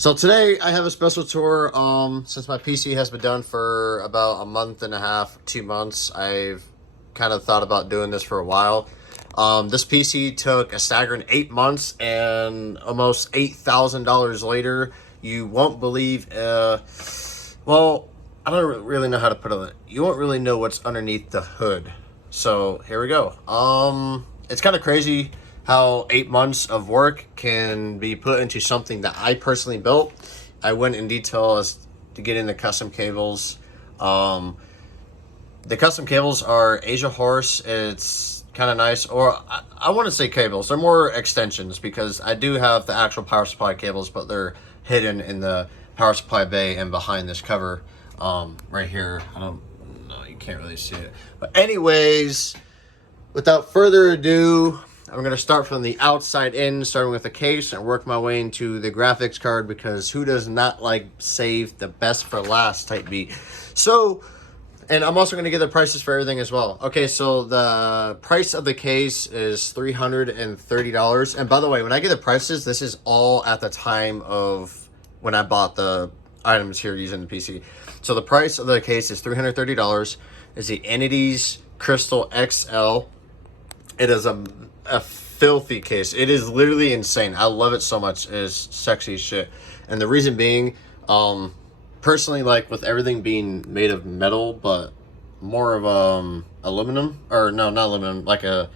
So today I have a special tour. Since my PC has been done for about a month and a half, 2 months, I've kind of thought about doing this for a while. This PC took a staggering 8 months, and almost $8,000 later, you won't believe, well, I don't really know how to put it. You won't really know what's underneath the hood. So here we go. It's kind of crazy how 8 months of work can be put into something that I personally built. I went in detail as to get into custom cables. The custom cables are Asia Horse. It's kind of nice, or I want to say cables. They're more extensions because I do have the actual power supply cables, but they're hidden in the power supply bay and behind this cover right here. I don't know, you can't really see it. But anyways, without further ado, I'm going to start from the outside in, starting with the case, and work my way into the graphics card, because who does not like save the best for last type beat? So, and I'm also going to get the prices for everything as well. Okay, so the price of the case is $330. And by the way, when I get the prices, this is all at the time of when I bought the items here using the PC. So the price of the case is $330. It's the Anidees Crystal XL. It is a filthy case. It is literally insane. I love it so much. It is sexy as shit. And the reason being, personally, like with everything being made of metal, but more of aluminum, or no, not aluminum, like a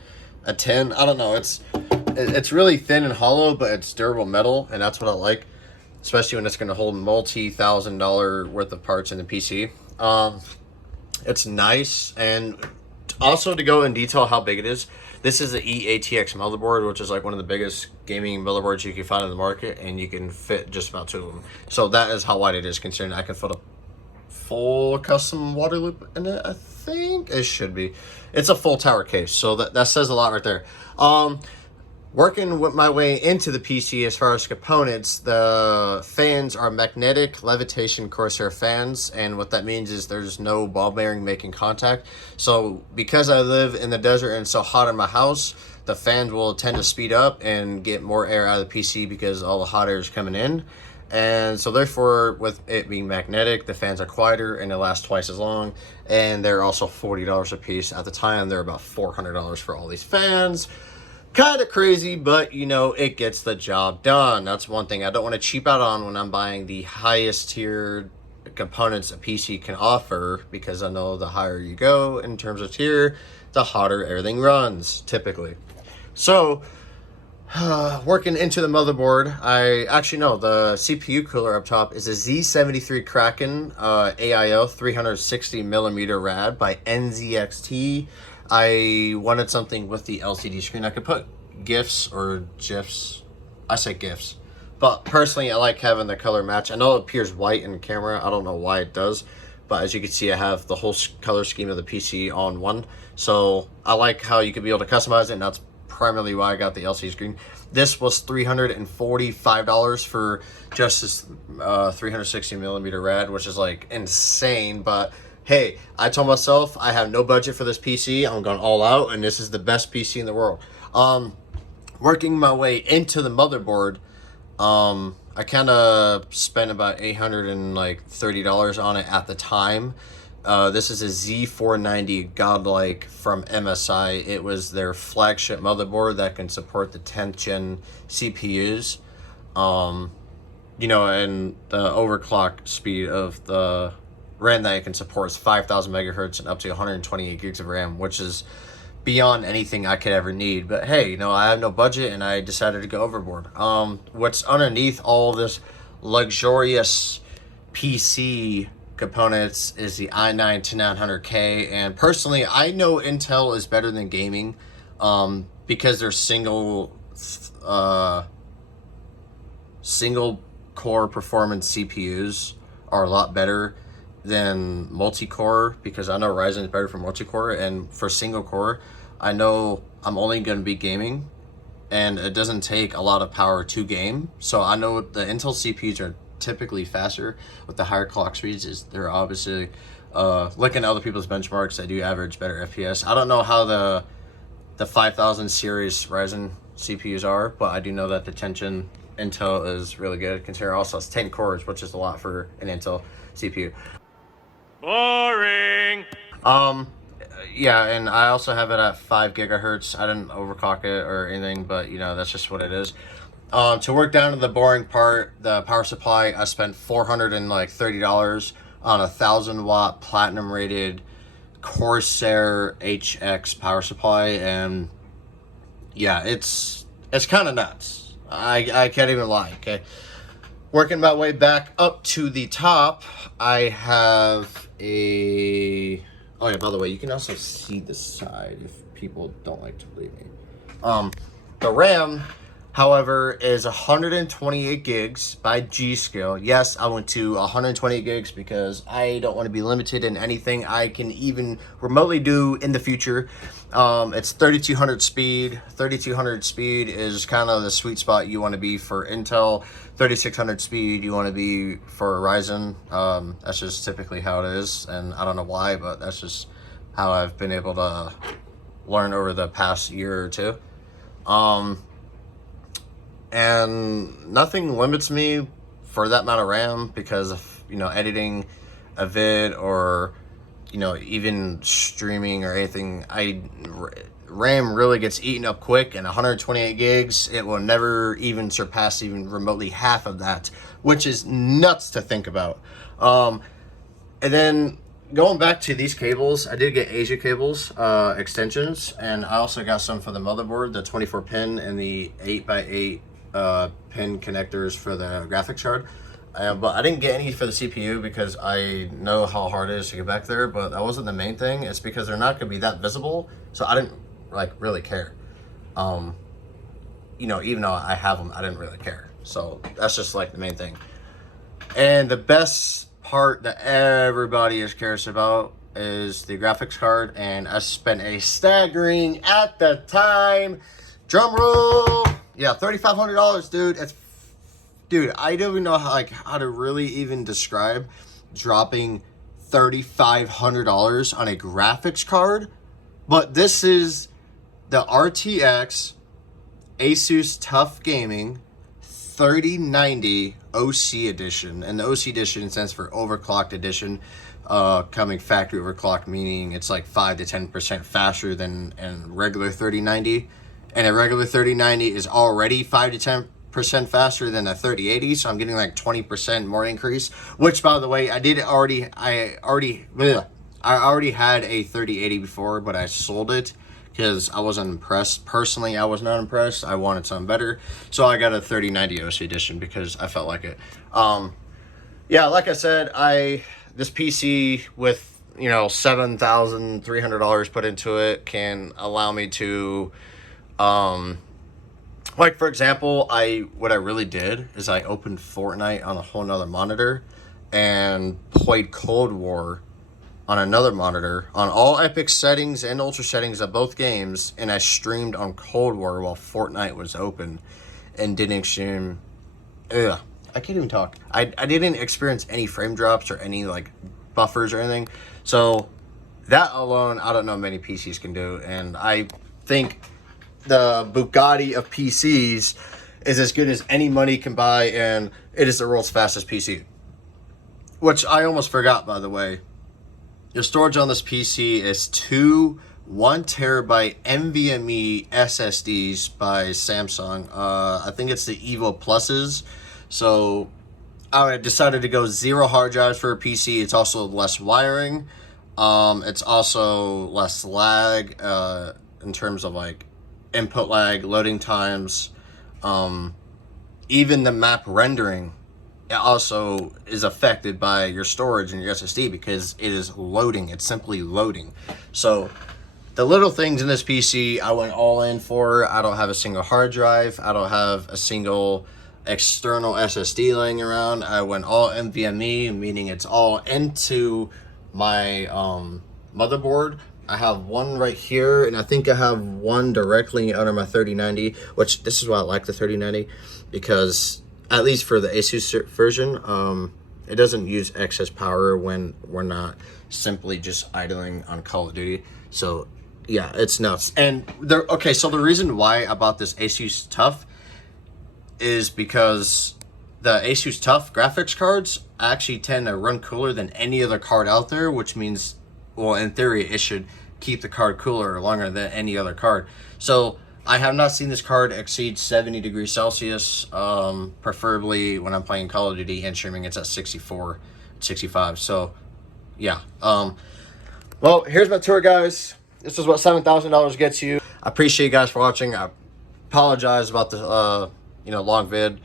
tin. I don't know. It's really thin and hollow, but it's durable metal, and that's what I like, especially when it's going to hold multi-$1,000 worth of parts in the PC. It's nice. And also, to go in detail how big it is, this is the EATX motherboard, which is like one of the biggest gaming motherboards you can find in the market, and you can fit just about 2 of them. So that is how wide it is, considering I can fit a full custom water loop in it. I think it should be. It's a full tower case, so that says a lot right there. Working with my way into the PC as far as components, the fans are Magetic Levitation Corsair fans, and what that means is there's no ball bearing making contact. So because I live in the desert and it's so hot in my house, the fans will tend to speed up and get more air out of the PC because all the hot air is coming in. And so therefore, with it being magnetic, the fans are quieter and they last twice as long, and they're also $40 a piece. At the time, they're about $400 for all these fans. Kind of crazy, but you know, it gets the job done. That's one thing I don't want to cheap out on when I'm buying the highest tier components a PC can offer, because I know the higher you go in terms of tier, the hotter everything runs typically. So working into the motherboard, I actually know the CPU cooler up top is a Z73 Kraken AIO 360mm rad by NZXT. I wanted something with the LCD screen. I could put GIFs or GIFs. I say GIFs. But personally, I like having the color match. I know it appears white in the camera. I don't know why it does. But as you can see, I have the whole color scheme of the PC on one. So I like how you can be able to customize it, and that's primarily why I got the LCD screen. This was $345 for just this 360mm rad, which is like insane, but hey, I told myself I have no budget for this PC. I'm going all out, and this is the best PC in the world. Working my way into the motherboard, I kind of spent about $830 on it at the time. This is a Z490 Godlike from MSI. It was their flagship motherboard that can support the 10th gen CPUs. You know, and the overclock speed of the RAM that it can support is 5,000 megahertz and up to 128 gigs of RAM, which is beyond anything I could ever need. But hey, you know, I have no budget, and I decided to go overboard. What's underneath all this luxurious PC components is the i9-10900K, and personally, I know Intel is better than gaming, because their single core performance CPUs are a lot better than multi-core, because I know Ryzen is better for multi-core, and for single core, I know I'm only going to be gaming, and it doesn't take a lot of power to game. So I know the Intel CPUs are typically faster with the higher clock speeds. Is they're obviously looking at other people's benchmarks, they do average better FPS. I don't know how the 5000 series Ryzen CPUs are, but I do know that the tension Intel is really good. Considering also it's 10 cores, which is a lot for an Intel CPU. Boring. Yeah, and I also have it at 5 gigahertz. I didn't overclock it or anything, but you know, that's just what it is. To work down to the boring part, the power supply, I spent $430 on a 1,000-watt platinum rated Corsair HX power supply, and yeah, it's kind of nuts. I can't even lie. Okay, working my way back up to the top, I have a. Oh yeah, by the way, you can also see the side if people don't like to believe me. The RAM, however, is 128 gigs by G.Skill. Yes, I went to 128 gigs because I don't want to be limited in anything I can even remotely do in the future. It's 3200 speed. 3200 speed is kind of the sweet spot you want to be for Intel. 3600 speed you want to be for Ryzen. That's just typically how it is, and I don't know why, but that's just how I've been able to learn over the past year or two. And nothing limits me for that amount of RAM, because of, you know, editing a vid or, you know, even streaming or anything, RAM really gets eaten up quick, and 128 gigs, it will never even surpass even remotely half of that, which is nuts to think about. And then going back to these cables, I did get Asia cables, extensions, and I also got some for the motherboard, the 24 pin and the 8x8 pin connectors for the graphics card. But I didn't get any for the CPU because I know how hard it is to get back there, but that wasn't the main thing. It's because they're not going to be that visible, so I didn't like really care. You know, even though I have them, I didn't really care. So that's just like the main thing. And the best part that everybody is curious about is the graphics card, and I spent a staggering, at the time, drum roll, yeah, $3,500, dude. Dude, I don't even know how to really even describe dropping $3,500 on a graphics card. But this is the RTX Asus TUF Gaming 3090 OC edition, and the OC edition stands for overclocked edition, coming factory overclocked, meaning it's like 5 to 10% faster than a regular 3090, and a regular 3090 is already 5 to 10% faster than a 3080, so I'm getting like 20% more increase, which, by the way, I already had a 3080 before, but I sold it because I wasn't impressed. Personally, I was not impressed. I wanted something better, so I got a 3090 OC edition because I felt like it. Yeah, like I said, this PC with, you know, $7,300 put into it can allow me to, like, for example, what I really did is I opened Fortnite on a whole nother monitor and played Cold War on another monitor on all epic settings and ultra settings of both games, and I streamed on Cold War while Fortnite was open and didn't stream. I can't even talk. I didn't experience any frame drops or any like buffers or anything. So that alone, I don't know many PCs can do, and I think the Bugatti of PCs is as good as any money can buy, and it is the world's fastest PC. Which I almost forgot, by the way. The storage on this PC is two 1 terabyte NVMe SSDs by Samsung. I think it's the Evo Pluses. So I decided to go 0 hard drives for a PC. It's also less wiring. It's also less lag in terms of like input lag, loading times. Even the map rendering also is affected by your storage and your SSD because it is loading. It's simply loading. So the little things in this PC I went all in for. I don't have a single hard drive. I don't have a single external SSD laying around. I went all NVMe, meaning it's all into my motherboard. I have one right here, and I think I have one directly under my 3090, which this is why I like the 3090, because at least for the Asus version, it doesn't use excess power when we're not simply just idling on Call of Duty. So yeah, it's nuts. And okay, so the reason why I bought this Asus TUF is because the Asus TUF graphics cards actually tend to run cooler than any other card out there, which means, well, in theory, it should keep the card cooler longer than any other card. So I have not seen this card exceed 70 degrees Celsius, preferably when I'm playing Call of Duty and streaming. It's at 64, 65. So yeah. Well, here's my tour, guys. This is what $7,000 gets you. I appreciate you guys for watching. I apologize about the long vid,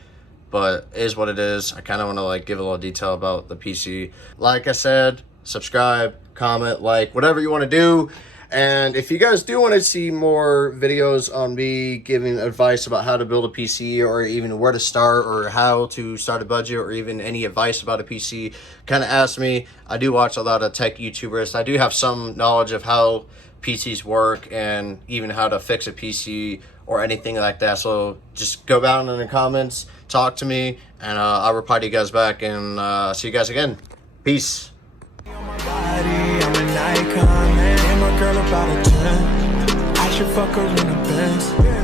but it is what it is. I kind of want to like give a little detail about the PC. Like I said, subscribe, comment, like, whatever you want to do. And if you guys do want to see more videos on me giving advice about how to build a PC, or even where to start, or how to start a budget, or even any advice about a PC, kind of ask me. I do watch a lot of tech YouTubers. I do have some knowledge of how PCs work and even how to fix a PC or anything like that. So just go down in the comments, talk to me, and I'll reply to you guys back, and see you guys again. Peace. I'm an icon, man. And my girl about a 10. I should fuck her in a Benz.